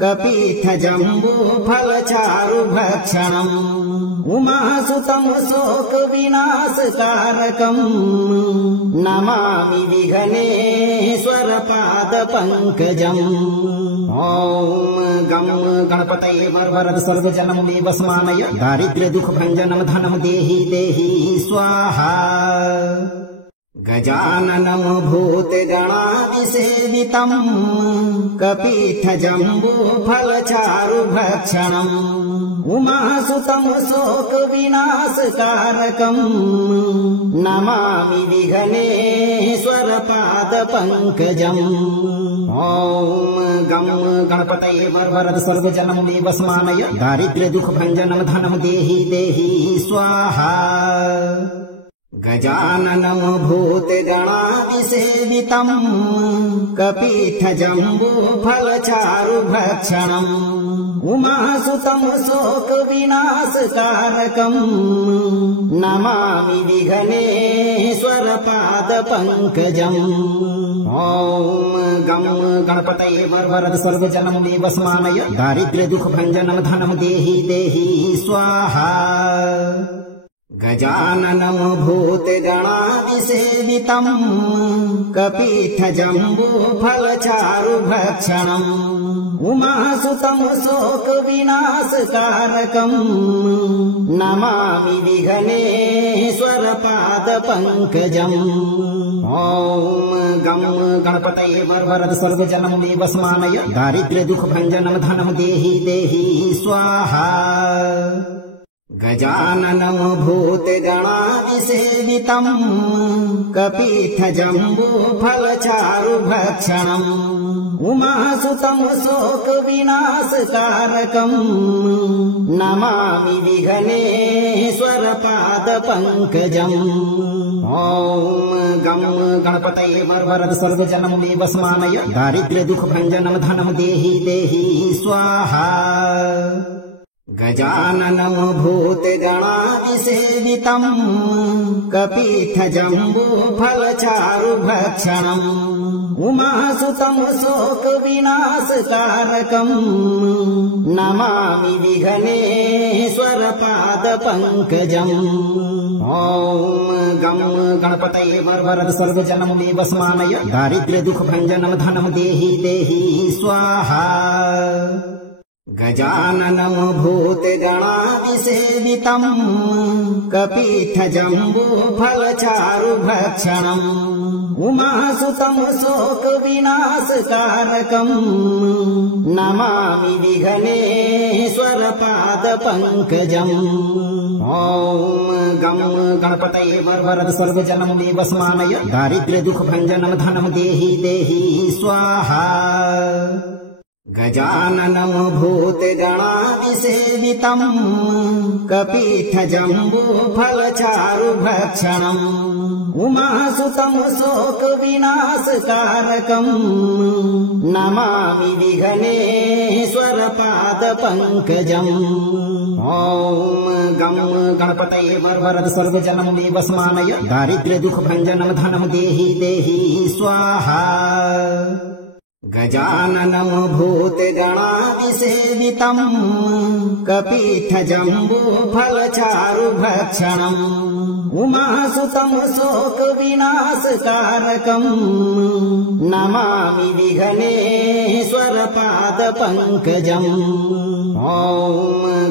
कपीठजम्बूफलचारुभक्षणम् उमासुतं शोकविनाशकारकम् नमामि विघ्नेश्वर पादपङ्कजम्। ॐ गं गणपतये वरद सर्वजनं देवस्मानय दारिद्र्य दुःख भञ्जनं धनं देहि देहि स्वाहा। गजाननं भूतगणादिसेवितं कपीठजम्बूफलचारुभक्षणम् उमासुतं शोकविनाशकारकम् नमामि विघ्नेश्वर पादपङ्कजम्। ॐ गं गणपतये वरद सर्वजनं देवस्मानय दारिद्र्य दुःख भञ्जनं धनं देहि देहि स्वाहा। गजाननं भूतगणादिसेवितं कपीठजम्बूफलचारुभक्षणम् उमासुतं शोकविनाशकारकम् नमामि विघ्नेश्वरपादपङ्कजम्। ॐ गं गणपतये वरद सर्वजनं देवस्मानय दारिद्र्यदुःखभञ्जनं धनं देहि देहि स्वाहा। गजाननं भूतगणादिसेवितं कपीठजम्बूफलचारुभक्षणम् उमासुतं शोकविनाशकारकम् नमामि विघ्नेश्वरपादपङ्कजम्। ॐ गं गणपतये वरद सर्वजनं देवस्मानय दारिद्र्यदुःखभञ्जनं धनं देहि देहि स्वाहा। गजाननं भूतगणादिसेवितं कपीठजम्बूफलचारुभक्षणम् उमासुतं शोकविनाशकारकम् नमामि विघ्नेश्वरपादपङ्कजम्। ॐ गं गणपतये वरद सर्वजनं देवस्मानय दारिद्र्यदुःखभञ्जनं धनं देहि देहि स्वाहा। गजाननं भूतगणादिसेवितं कपीठजम्बूफलचारुभक्षणम् उमासुतं शोकविनाशकारकम् नमामि विघ्नेश्वरपादपङ्कजम्। ॐ गं गणपतये वरद सर्वजनं देवस्मानय दारिद्र्यदुःखभञ्जनं धनं देहि देहि स्वाहा। गजाननं भूतगणादिसेवितं कपीठजम्बूफलचारुभक्षणम् उमासुतं शोकविनाशकारकम् नमामि विघ्नेश्वरपादपङ्कजम्। ॐ गं गणपतये वरद सर्वजनं देवस्मानय दारिद्र्यदुःखभञ्जनं धनं देहि देहि स्वाहा। गजाननं भूतगणादिसेवितं कपीठजम्बूफलचारुभक्षणम् उमासुतं शोकविनाशकारकम् नमामि विघ्नेश्वरपादपङ्कजम्। ॐ गं गणपतये वरद सर्वजनं देवस्मानय दारिद्र्यदुःखभञ्जनं धनं देहि देहि स्वाहा। गजाननं भूतगणादिसेवितं कपीठजम्बूफलचारुभक्षणम् उमासुतं शोकविनाशकारकम् नमामि विघ्नेश्वरपादपङ्कजम्। ॐ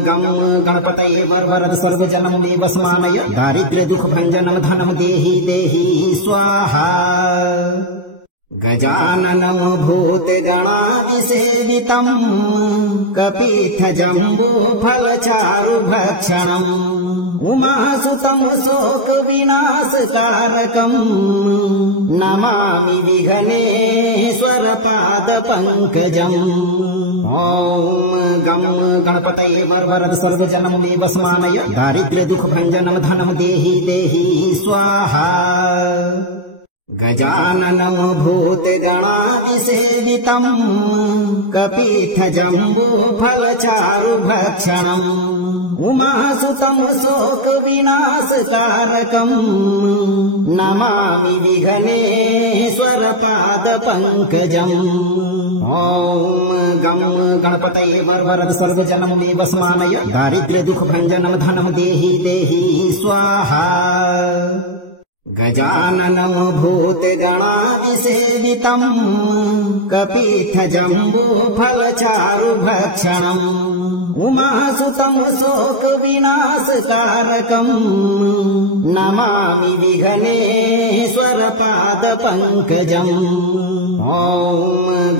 गं गणपतये वरद सर्वजनं देवस्मानय दारिद्र्यदुःखभञ्जनं धनं देहि देहि स्वाहा। गजाननं भूतगणादिसेवितं कपीठजम्बूफलचारुभक्षणम् उमासुतं शोकविनाशकारकम् नमामि विघ्नेश्वरपादपङ्कजम्। ॐ गं गणपतये वरद सर्वजनं देवस्मानय दारिद्र्यदुःखभञ्जनं धनं देहि देहि स्वाहा। गजाननं भूतगणादिसेवितं कपीठजम्बूफलचारुभक्षणम् उमासुतं शोकविनाशकारकम् नमामि विघ्नेश्वरपादपङ्कजम्। ॐ गं गणपतये वरद सर्वजनं देवस्मानय दारिद्र्यदुःखभञ्जनं धनं देहि देहि स्वाहा। गजाननं भूतगणादिसेवितं कपीठजम्बूफलचारुभक्षणम् उमासुतं शोकविनाशकारकम् नमामि विघ्नेश्वरपादपङ्कजम्। ॐ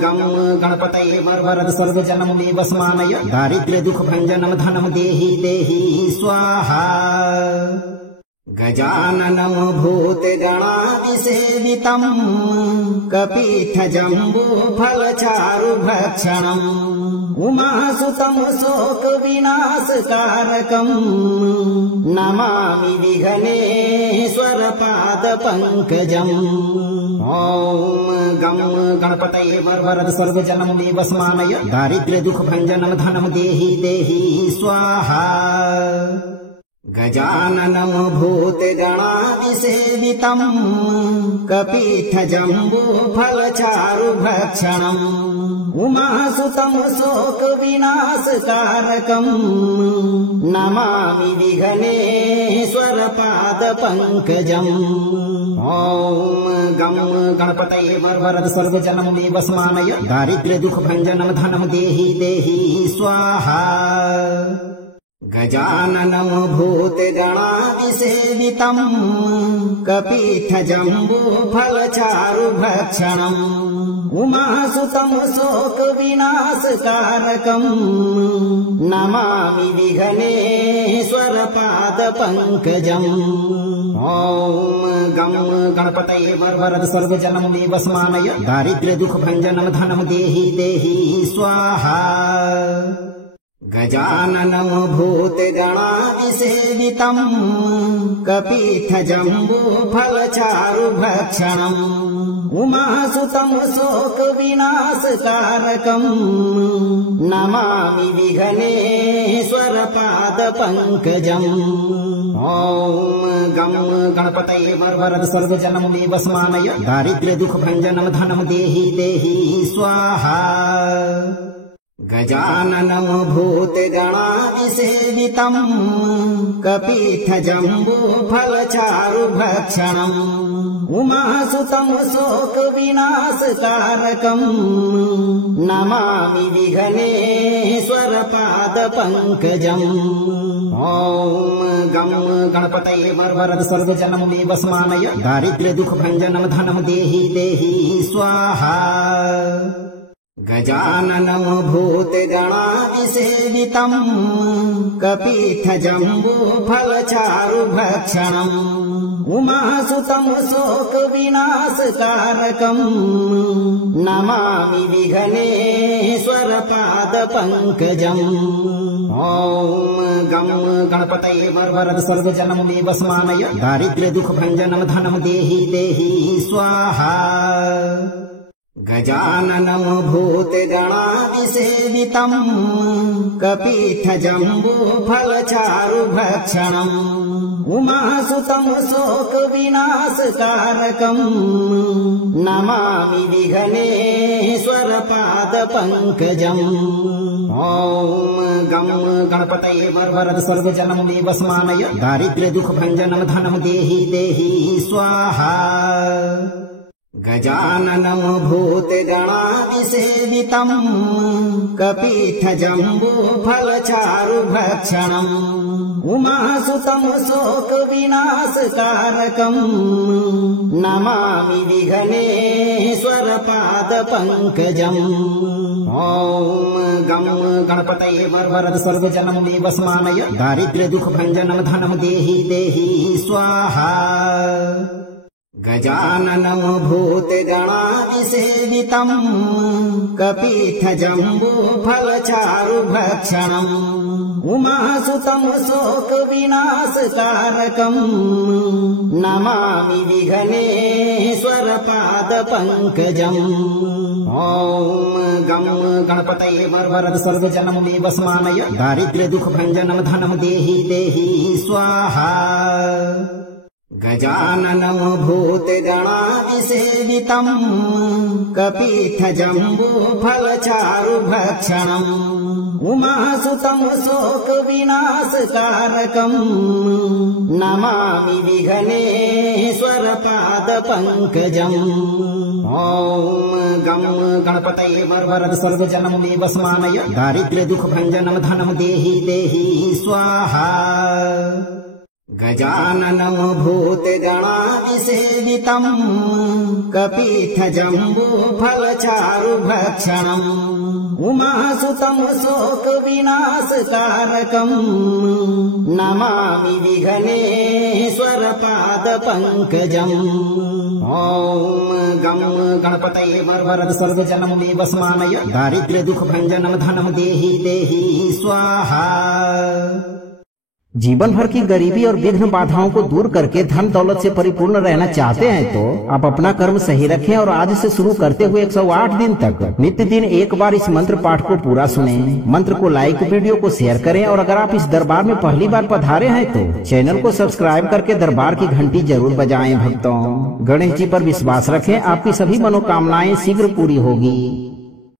गं गणपतये वरद सर्वजनं देवस्मानय दारिद्र्यदुःखभञ्जनं धनं देहि देहि स्वाहा। गजाननं भूतगणादिसेवितं कपीठजम्बूफलचारुभक्षणम् उमासुतं शोकविनाशकारकम् नमामि विघ्नेश्वरपादपङ्कजम्। ॐ गं गणपतये वरद सर्वजनं देवस्मानय दारिद्र्यदुःखभञ्जनं धनं देहि देहि स्वाहा। गजाननं भूतगणादिसेवितं कपीठजम्बूफलचारुभक्षणम् उमासुतं शोकविनाशकारकम् नमामि विघ्नेश्वरपादपङ्कजम्। ॐ गं गणपतये वरद सर्वजनं देवस्मानय दारिद्र्यदुःखभञ्जनं धनं देहि देहि स्वाहा। गजाननं भूतगणादिसेवितं कपीठजम्बूफलचारुभक्षणम् उमासुतं शोकविनाशकारकम् नमामि विघ्नेश्वरपादपङ्कजम्। ॐ गं गणपतये वरद सर्वजनं देवस्मानय दारिद्र्यदुःखभञ्जनं धनं देहि देहि स्वाहा। गजाननं भूतगणादिसेवितं कपीठजम्बूफलचारुभक्षणम् उमासुतं शोकविनाशकारकम् नमामि विघ्नेश्वरपादपङ्कजम्। ॐ गं गणपतये वरद सर्वजनं देवस्मानय दारिद्र्यदुःखभञ्जनं धनं देहि देहि स्वाहा। गजाननं भूतगणादिसेवितं कपीठजम्बूफलचारुभक्षणम् उमासुतं शोकविनाशकारकम् नमामि विघ्नेश्वरपादपङ्कजम्। ॐ गं गणपतये वरद सर्वजनं देवस्मानय दारिद्र्यदुःखभञ्जनं धनं देहि देहि स्वाहा। गजाननं भूतगणादिसेवितं कपीठजम्बूफलचारुभक्षणम् उमासुतं शोकविनाशकारकम् नमामि विघ्नेश्वरपादपङ्कजम्। ॐ गं गणपतये वरद सर्वजनं देवस्मानय दारिद्र्यदुःखभञ्जनं धनं देहि देहि स्वाहा। गजाननं भूतगणादिसेवितं कपीठजम्बूफलचारुभक्षणम् उमासुतं शोकविनाशकारकम् नमामि विघ्नेश्वरपादपङ्कजम्। ॐ गं गणपतये वरद सर्वजनं देवस्मानय दारिद्र्यदुःखभञ्जनं धनं देहि देहि स्वाहा। गजाननं भूतगणादिसेवितं कपीठजम्बूफलचारुभक्षणम् उमासुतं शोकविनाशकारकम् नमामि विघ्नेश्वरपादपङ्कजम्। ॐ गं गणपतये वरद सर्वजनं देवस्मानय दारिद्र्यदुःखभञ्जनं धनं देहि देहि स्वाहा। गजाननं भूतगणादिसेवितं कपीठजम्बूफलचारुभक्षणम् उमासुतं शोकविनाशकारकम् नमामि विघ्नेश्वरपादपङ्कजम्। ॐ गं गणपतये वरद सर्वजनं देवस्मानय दारिद्र्यदुःखभञ्जनं धनं देहि देहि स्वाहा। गजाननं भूतगणादिसेवितं कपीठजम्बूफलचारुभक्षणम् उमासुतं शोकविनाशकारकम् नमामि विघ्नेश्वरपादपङ्कजम्। ॐ गं गणपतये वरद सर्वजनं देवस्मानय दारिद्र्यदुःखभञ्जनं धनं देहि देहि स्वाहा। गजाननं भूतगणादिसेवितम् कपित्थजम्बूफलचारुभक्षणम् उमासुतं शोकविनाशकारकम् नमामि विघ्नेश्वरपादपङ्कजम्। ॐ गं गणपतये वरवरद सर्वजनं मे वसमानय दारिद्र्य दुख भंजनम धनम देहि देहि स्वाहा। जीवन भर की गरीबी और विघ्न बाधाओं को दूर करके धन दौलत से परिपूर्ण रहना चाहते हैं तो आप अपना कर्म सही रखें और आज से शुरू करते हुए 108 दिन तक नित्य दिन एक बार इस मंत्र पाठ को पूरा सुनें। मंत्र को लाइक, वीडियो को शेयर करें और अगर आप इस दरबार में पहली बार पधारे हैं तो चैनल को सब्सक्राइब करके दरबार की घंटी जरूर बजाएं। भक्तों, गणेश जी पर विश्वास रखें, आपकी सभी मनोकामनाएं शीघ्र पूरी होगी।